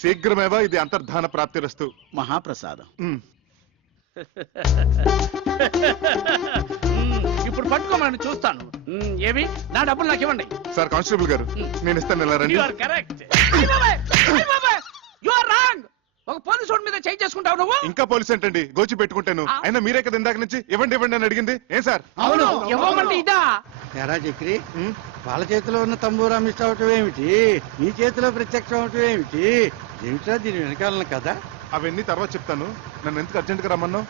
శీఘ్రమేవా ఇది అంతర్ధాన ప్రాప్తిరస్తు. మహాప్రసాదం. ఇప్పుడు పట్టుకోమని చూస్తాను. ఏవి నా డబ్బులు నాకు ఇవ్వండి. సార్ కానిస్టేబుల్ గారు నేను ఇస్తాను, ఇలా రండి. ఒక పోలీసు మీద చేయి చేసుకుంటావు నువ్వు. ఇంకా పోలీస్ ఏంటండి, గోచి పెట్టుకుంటాను. అయినా మీరే కదా ఇందాక నుంచి ఇవ్వండి ఇవ్వండి అని అడిగింది. ఏం సార్? అవును, ఇవ్వమంటే ఇదా? ఎరా చక్రి, వాళ్ళ చేతిలో ఉన్న తంబూరా మిస్ అవటం ఏమిటి, నీ చేతిలో ప్రత్యక్షం అవటం ఏమిటి? ఏమిటా దీని వెనకాలన కదా? అవన్నీ తర్వాత చెప్తాను. నన్ను ఎందుకు అర్జెంట్ గా రమ్మన్నావు?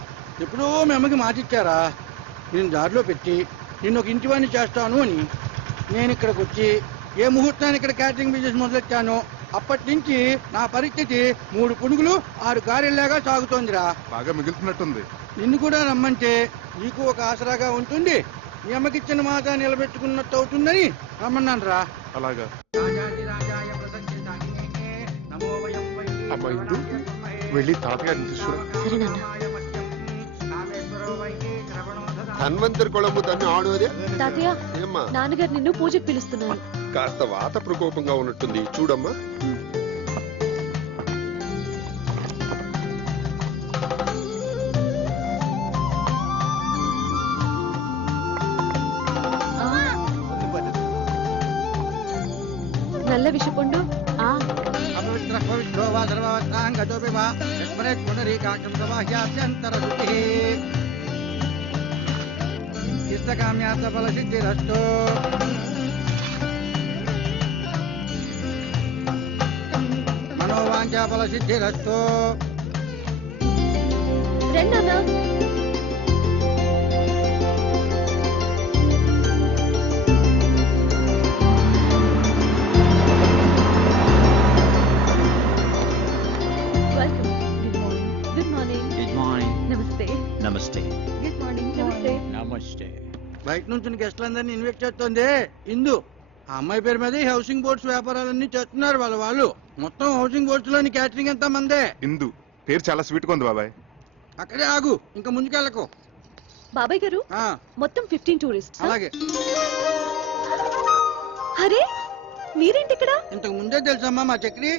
ఎప్పుడో మీ అమ్మకి మాటిచ్చారా, నేను దారిలో పెట్టి నిన్ను ఒక ఇంటివాణ్ణి చేస్తాను అని. నేను ఇక్కడికి వచ్చి ఏ ముహూర్తాన్ని ఇక్కడ క్యాటరింగ్ బిజినెస్ మొదలెట్టానో అప్పటి నుంచి నా పరిస్థితి 3 పునుగులు 6 గారెల్లాగా సాగుతోందిరా. బాగా మిగులుతున్నట్టుంది. నిన్ను కూడా రమ్మంటే నీకు ఒక ఆసరాగా ఉంటుంది, మీ అమ్మకిచ్చిన మాట నిలబెట్టుకున్నట్టు అవుతుందని రమ్మన్నాను రా. అలాగా. అమ్మా ఇందు, వెళ్ళి తాతగారిని తీసుకురా. ధన్వంతరి కొళము తను ఆడోదే. తాతయ్య, నాన్నగారు నిన్ను పూజకు పిలుస్తున్నారు. కాస్త వాత ప్రకోపంగా ఉన్నట్టుంది, చూడమ్మా. నల్ల విషపండు. ఇష్టకామ్యార్థ ఫల సిద్ధిరస్తు. మనోవాంఛా ఫల సిద్ధిరస్తు. రెండన్నా. నమస్తే. Good morning. నమస్తే. నమస్తే. బయట నుంచి గెస్టులందరినీ ఇన్వైట్ చేస్తుంది ఇందు. ఆ అమ్మాయి పేరు మీద హౌసింగ్ బోర్డ్స్ వ్యాపారాలన్నీ చేస్తున్నారు వాళ్ళు. మొత్తం హౌసింగ్ బోర్డ్స్ లోని క్యాటరింగ్ ఎంత మందే. ఇందు పేరు చాలా స్వీట్ గా ఉంది బాబాయ్. అక్కడే ఆగు, ఇంకా ముందుకెళ్ళకు. బాబాయ్ గారు, మొత్తం 15 టూరిస్ట్. అలాగే. అరే మీరేంటి ఇక్కడ? ఇంతకు ముందే తెలుసమ్మా మా చక్రి.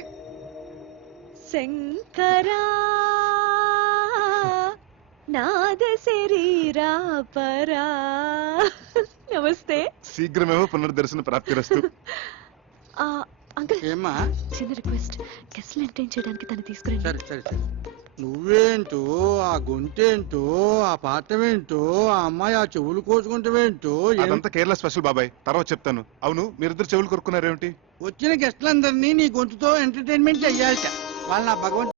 శంకరా నాద శరీరా పరా. నమస్తే. శీఘ్రమేవో పునర్దర్శన ప్రాప్తిరస్తు. అంకుల్, ఏమ్మా? చిన్న రిక్వెస్ట్, గెస్ట్లు ఎంటర్టైన్ చేయడానికి తను తీసుకురండి. సరే సరే సరే. నువ్వేంటో, ఆ గొంతేంటో, ఆ పాఠమేంటో, ఆ అమ్మాయి ఆ చెవులు కోసుకుంటావేంటో. అదంతా కేరళ స్పెషల్ బాబాయ్, తర్వాత చెప్తాను. అవును, మీరిద్దరు చెవులు కొరుకున్నారేమిటి? వచ్చిన గెస్టులందరినీ నీ గొంతుతో ఎంటర్టైన్మెంట్ చెయ్యాలి. వాళ్ళ నా భగవంతు